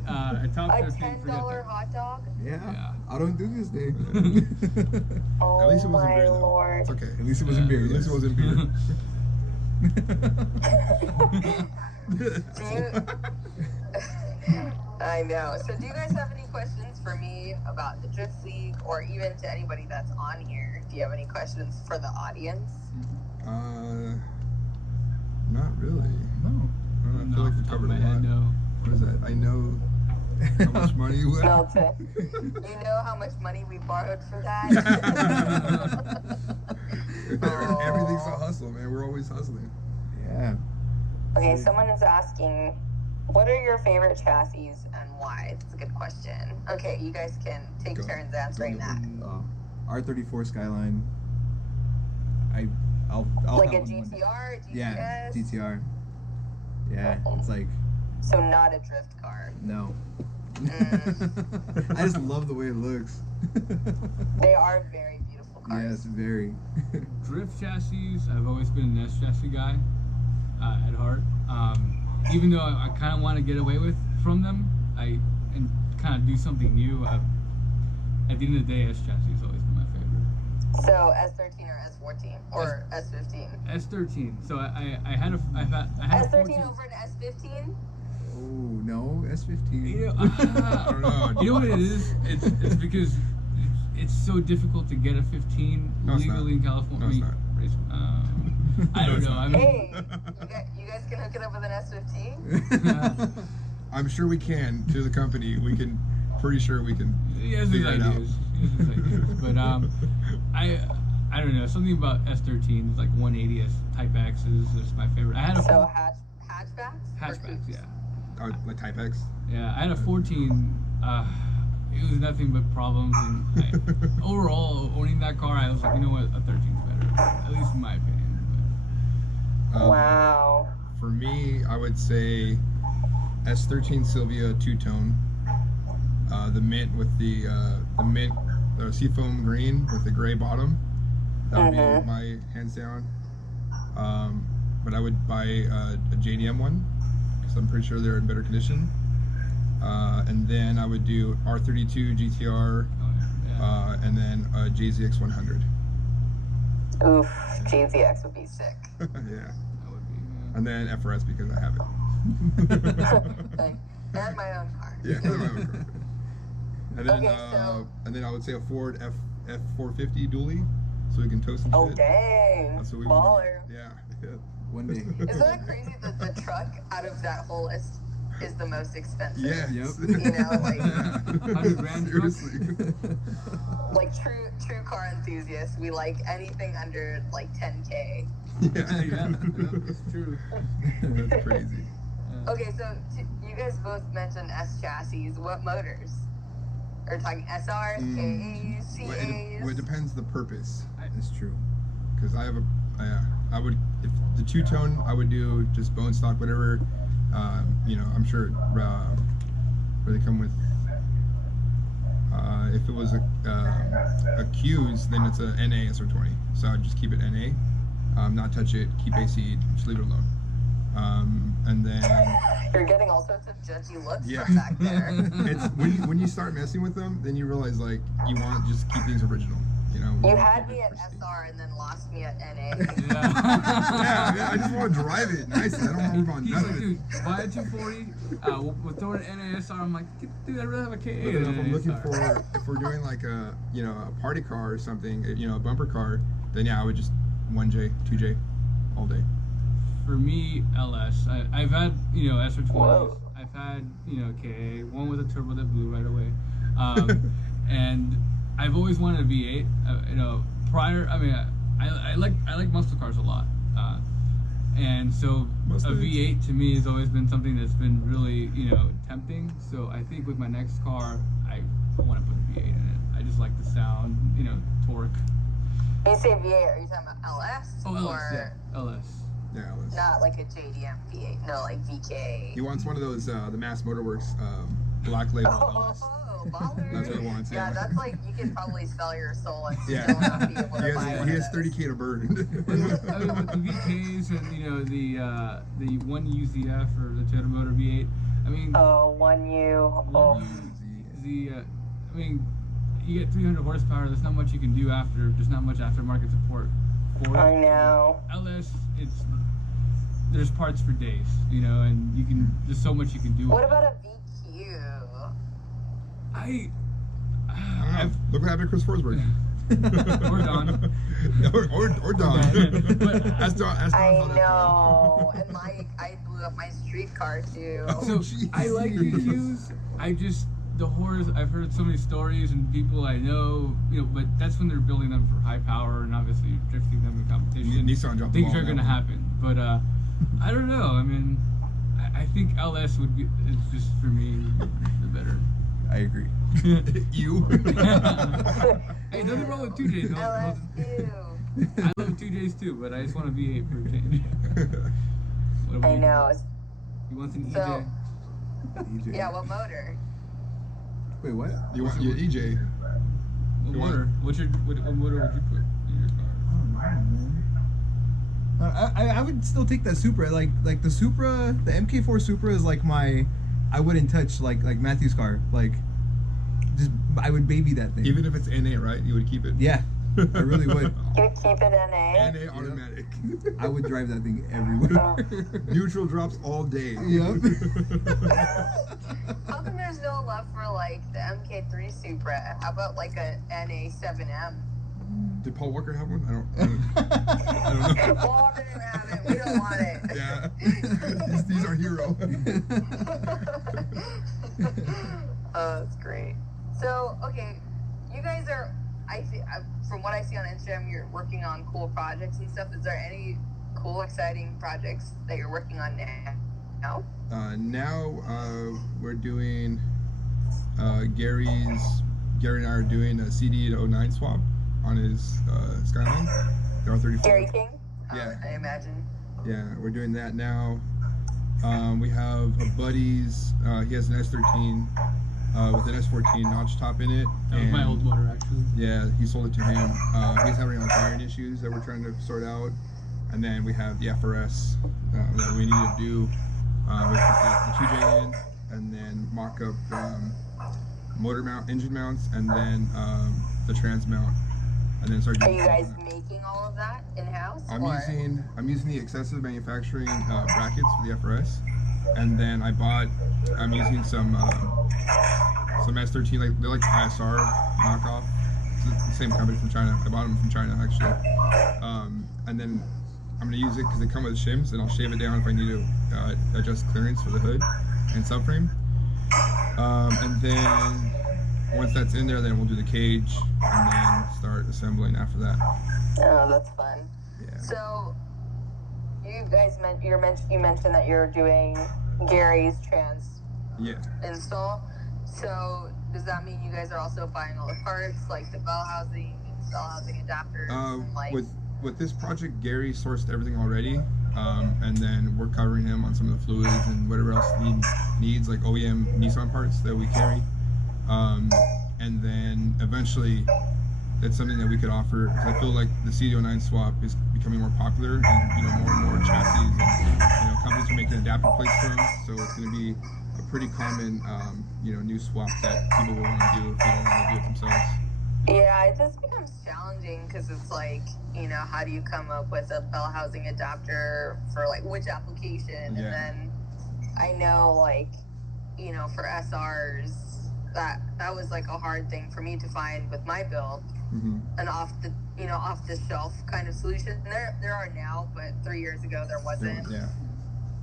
I talked A their thing for $10 hot dog? Yeah. I don't do this thing. Oh At least it wasn't my beer, though. lord. It's okay. At least it wasn't beer. At least it wasn't beer. I know. So do you guys have any questions for me about the Drift League, or even to anybody that's on here? Do you have any questions for the audience? Not really. No. I feel like we covered a lot. No. What is that? I know how much money you have. Melton, you know how much money we borrowed for that? Everything's a hustle, man. We're always hustling. Yeah. Okay, someone is asking, what are your favorite chassis and why? It's a good question. Okay, you guys can take Go. turns answering that. R34 Skyline. I'll Like a have one. GTR, GTS? Yeah, GTR. Yeah, it's like, So not a drift car. no. Mm. I just love the way it looks. They are very beautiful cars. Yes, very. Drift chassis, I've always been an S chassis guy at heart. Even though I kind of want to get away from them, and kind of do something new. At the end of the day, S chassis has always been my favorite. So S13 or S14 or S15? S13. So I had a S13 14. over an S15? Oh, no, S15. You know, I don't know. you know what it is? It's because it's so difficult to get a 15 No, it's legally not. in California. No, it's not. I don't know. I mean, Hey, you guys can hook it up with an S15? I'm sure we can. To the company, we can. Pretty sure we can. he has his figure it out. ideas. But I don't know. Something about S13s, like 180s Type X's, is my favorite. I had a So hatchbacks? Or hatchbacks, coupes? yeah. Like Type X. Yeah, I had a 14. It was nothing but problems, and overall, owning that car, I was like, you know what, a 13's better, at least in my opinion. Wow. For me, I would say S13 Sylvia two-tone. The mint with the seafoam green with the gray bottom. That would be my hands down. But I would buy a JDM one because I'm pretty sure they're in better condition. And then I would do R32 GTR, and then a JZX 100. Oof, JZX would be sick. Yeah. That would be. And then FRS because I have it. And my own car. Yeah, my own car. And then, Okay, so- and then I would say a Ford F450 dually, so we can toast some Oh shit. dang, That's what we baller. Yeah. One day. Isn't that crazy that the truck out of that whole list is the most expensive? Yeah. Yep. You know, like, $100,000 Seriously. like true car enthusiasts, we like anything under like 10K. Yeah. It's true. That's crazy. Okay, so you guys both mentioned S chassis. What motors? Are we talking SRs, KAs, Well, CAs? it depends the purpose. That's true. Because I have I would, if the two-tone, I would do just bone stock, whatever. I'm sure where they come with. If it was a Q's, then it's a NA SR20. So I'd just keep it NA, not touch it, keep AC, just leave it alone. And then You're getting all sorts of judgy looks Yeah. from back there. it's when you start messing with them, then you realize like you want to just keep things original. You know. You had me at SR and then lost me at NA. Yeah, I just want to drive it nicely. I don't want to work on He's none like, of it. dude, buy a 240. We'll throw an NASR. I'm like, dude, I'd rather have a KA But than then if an I'm looking NASR. if we're doing like a party car or something, a bumper car, then yeah, I would just 1J, 2J, all day. For me, LS. I've had, SR20s. Whoa. I've had, KA, one with a turbo that blew right away. And I've always wanted a V8. Prior, I like muscle cars a lot. And so Mustangs. a V8 to me has always been something that's been really, tempting. So I think with my next car, I want to put a V8 in it. I just like the sound, torque. When you say V8, are you talking about LS? Oh, LS, or yeah. LS. Yeah, not like a JDM V8? No, like VK. he wants one of those the Mass Motorworks black label LS. Oh, ballers. That's what he wants. Yeah, that's like you can probably sell your soul and Yeah. still not be able to He buy one has of those. 30K to burn. I mean, with the VKs and the one UZF or the Toyota Motor V8. I mean, Oh, 1U. Oh. You get 300 horsepower. There's not much you can do after. There's not much aftermarket support for it. I know. LS, there's parts for days, and there's so much you can do. What with about it. a VQ? I Look what happened to Chris Forsberg. Or Don. or Don. But- Ask Don. I how that's know. And like, I blew up my street car too. Oh, So jeez. I like VQs. The horrors. I've heard so many stories and people I know. But that's when they're building them for high power and obviously drifting them in competition. Nissan dropped the Things ball are on going to that one. happen. But I don't know. I mean, I think LS would be. It's just for me the better. I agree. You. Hey, nothing wrong with 2Js. LSU. I love 2Js too, but I just want a V8 for a change. What about I you? know. You want an So- EJ? EJ. Yeah, what motor? Wait, what? You want your EJ? What You want- motor? What motor would you put in your car? I don't know, man. I would still take that Supra. Like the Supra, the MK4 Supra is like I wouldn't touch like Matthew's car. Like, just I would baby that thing. Even if it's NA, right? You would keep it. Yeah, I really would. You keep it NA? NA automatic. I would drive that thing everywhere. Neutral drops all day. Yep. How come there's no love for like the MK3 Supra? How about like a NA7M? Did Paul Walker have one? I don't know. Paul didn't have it. We don't want it. Yeah. he's our hero. Oh, that's great. So, okay, you guys are, from what I see on Instagram, you're working on cool projects and stuff. Is there any cool, exciting projects that you're working on now? Now we're doing Gary and I are doing a CD to 09 swap on his Skyline, the R34. Gary King? Yeah. I imagine. Yeah, we're doing that now. We have a buddy's, he has an S13. with an S14 notch top in it. That was my old motor, actually. Yeah, he sold it to him. He's having wiring issues that we're trying to sort out. And then we have the FRS that we need to do with the 2J in, and then mock up motor mount, engine mounts, and then the trans mount, and then start Are doing. you guys making all of that in-house? I'm using the excessive manufacturing brackets for the FRS, and then I'm using some S13, like they're like ISR knockoff. It's the same company from China. I bought them from China actually, and then I'm gonna use it because they come with shims, and I'll shave it down if I need to adjust clearance for the hood and subframe. And then once that's in there, then we'll do the cage and then start assembling after that. Oh, that's fun. Yeah. So, you guys you mentioned that you're doing Gary's trans Yeah. install. So, does that mean you guys are also buying all the parts, like the bell housing, bell housing adapters, and like? With this project, Gary sourced everything already, and then we're covering him on some of the fluids and whatever else he needs, like OEM Nissan parts that we carry. And then eventually, that's something that we could offer, because I feel like the CD09 swap is becoming more popular, and more and more chassis, and companies are making adapter plates for them. So it's going to be a pretty common, new swap that people will want to do if they don't want to do it themselves. Yeah, it just becomes challenging because it's like, how do you come up with a bell housing adapter for like which application? Yeah. And then I know like, for SRs, that was like a hard thing for me to find with my build. Mm-hmm. An off the shelf kind of solution. There are now, but 3 years ago there wasn't. Yeah.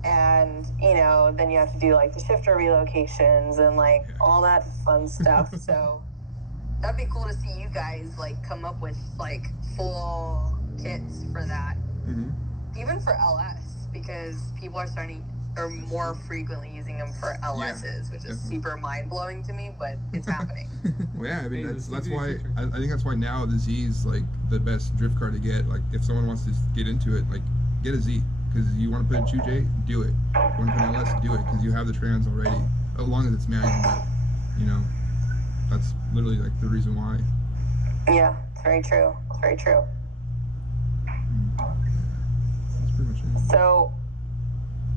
And then you have to do like the shifter relocations and like all that fun stuff. So that'd be cool to see you guys like come up with like full kits for that. Mm-hmm. Even for LS, because people are more frequently using them for LSs, which is super mind blowing to me, but it's happening. Well, yeah, I mean that's why I think that's why now the Z is like the best drift car to get. Like if someone wants to get into it, like get a Z, because you want to put a 2J, do it. You want to put an LS, do it, because you have the trans already, as long as it's manual. But, that's literally like the reason why. Yeah, it's very true. It's very true. That's pretty much it. So,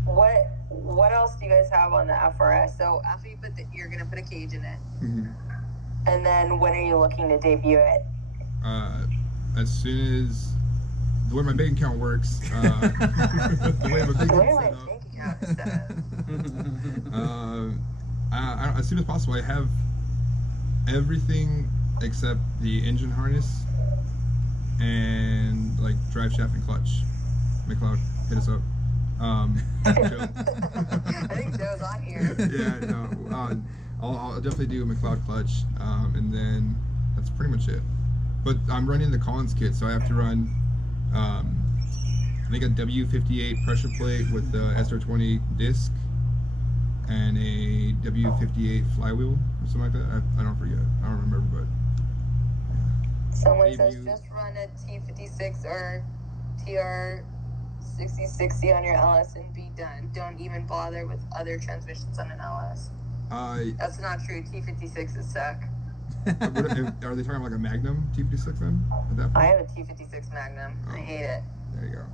what else do you guys have on the FRS? So after you're gonna put a cage in it, Mm-hmm. and then when are you looking to debut it? As soon as the way my bank account works, the way my bank account is set up. As soon as possible. I have everything except the engine harness and like drive shaft and clutch. McLeod, hit us up. I think Joe's on here. Yeah, no. I'll definitely do a McLeod clutch, and then that's pretty much it. But I'm running the Collins kit, so I have to run I think a W58 pressure plate with the SR20 disc and a W58 flywheel or something like that. I don't forget. I don't remember, but yeah. Someone says just run a T56 or TR6060 on your LS and be done. Don't even bother with other transmissions on an LS. That's not true. T56 is suck. Are they talking like a Magnum T56 then? At that point? I have a T56 Magnum. Oh, I hate it. There you go.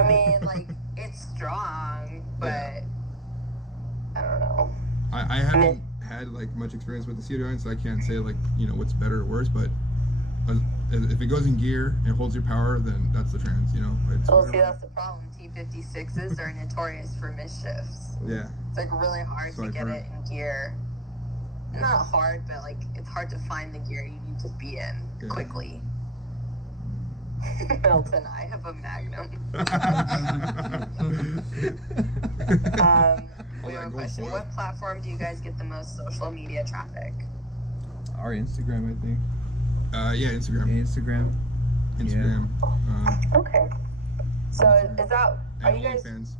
I mean, like, it's strong, but I don't know. I haven't had like much experience with the CD09, so I can't say like what's better or worse. But if it goes in gear and holds your power, then that's the trans. Well, see, that's the problem. T56s are notorious for misshifts. Yeah. It's like really hard to get it in gear. Not hard, but like it's hard to find the gear you need to be in quickly. Milton, I have a Magnum. We have a question. What platform do you guys get the most social media traffic? Our Instagram, I think. Yeah, Instagram. Instagram. Okay. So is that? Are you guys? Fans.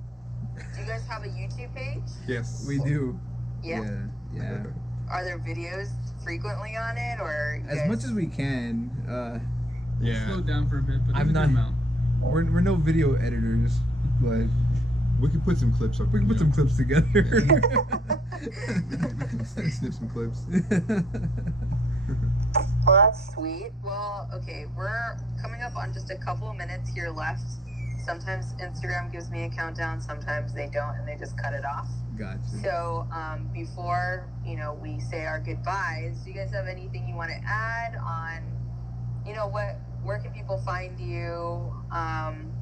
Do you guys have a YouTube page? Yes. We do. Yeah. Yeah. Are there videos frequently on it, or as much as we can? Yeah. Slowed down for a bit, but I'm not. We're no video editors, but we could put some clips up. We can put some clips together. Snip some clips. Well, that's sweet. Well, okay, we're coming up on just a couple of minutes here left. Sometimes Instagram gives me a countdown, sometimes they don't, and they just cut it off. Gotcha. So before, we say our goodbyes, do you guys have anything you want to add on, where can people find you?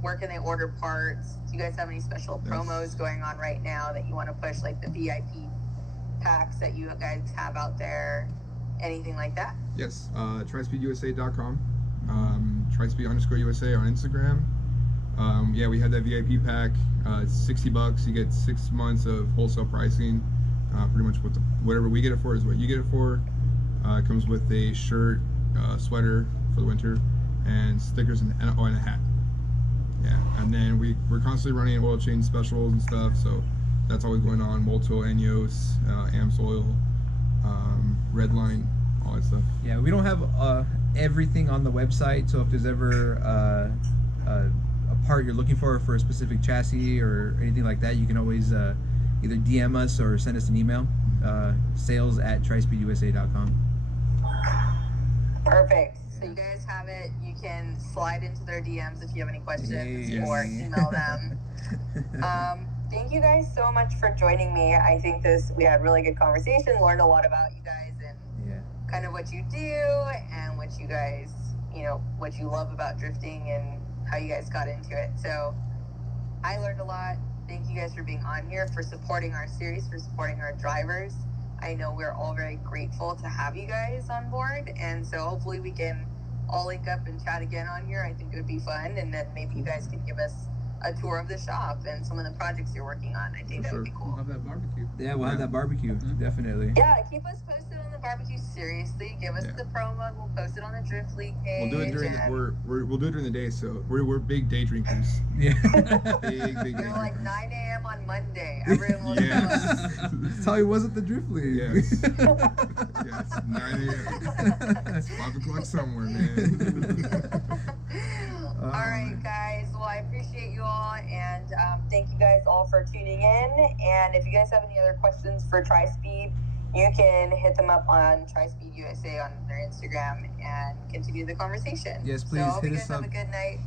Where can they order parts? Do you guys have any special promos going on right now that you want to push, like the VIP packs that you guys have out there? Anything like that? Yes, trispeedusa.com, trispeed_USA on Instagram. Yeah, we had that VIP pack. It's $60. You get 6 months of wholesale pricing. Pretty much whatever we get it for is what you get it for. It comes with a shirt, sweater for the winter, and stickers and a hat. Yeah, and then we're constantly running oil change specials and stuff. So that's always going on. Molto, Enios, Amsoil, Redline, all that stuff. Yeah, we don't have everything on the website, so if there's ever a part you're looking for a specific chassis or anything like that, you can always either DM us or send us an email, sales@trispeedusa.com. Perfect. So you guys have it. You can slide into their DMs if you have any questions Yes. or email them. Thank you guys so much for joining me. I think we had really good conversation, learned a lot about you guys and kind of what you do and what you guys, what you love about drifting and how you guys got into it. So I learned a lot. Thank you guys for being on here, for supporting our series, for supporting our drivers. I know we're all very grateful to have you guys on board, and so hopefully we can all link up and chat again on here. I think it would be fun, and then maybe you guys can give us a tour of the shop and some of the projects you're working on. I think that would be cool. We'll have that barbecue. Yeah, we'll have that barbecue, definitely. Yeah, keep us posted on the barbecue. Seriously, give us the promo. We'll post it on the Drift League page. We'll do it during we'll do it during the day. So we're big day drinkers. Yeah. big day You're like drinkers. 9 a.m. on Monday. Everyone will Yes. That's how he was at the Drift League. Yes. Yes. 9 a.m. It's 5 o'clock somewhere, man. All right, guys. Well, I appreciate you all, and thank you guys all for tuning in. And if you guys have any other questions for TriSpeed, you can hit them up on TriSpeed USA on their Instagram and continue the conversation. Yes, please So I hope hit you us guys have up. a good night.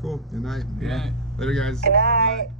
Cool. Good night. Yeah. Later, guys. Good night. Bye.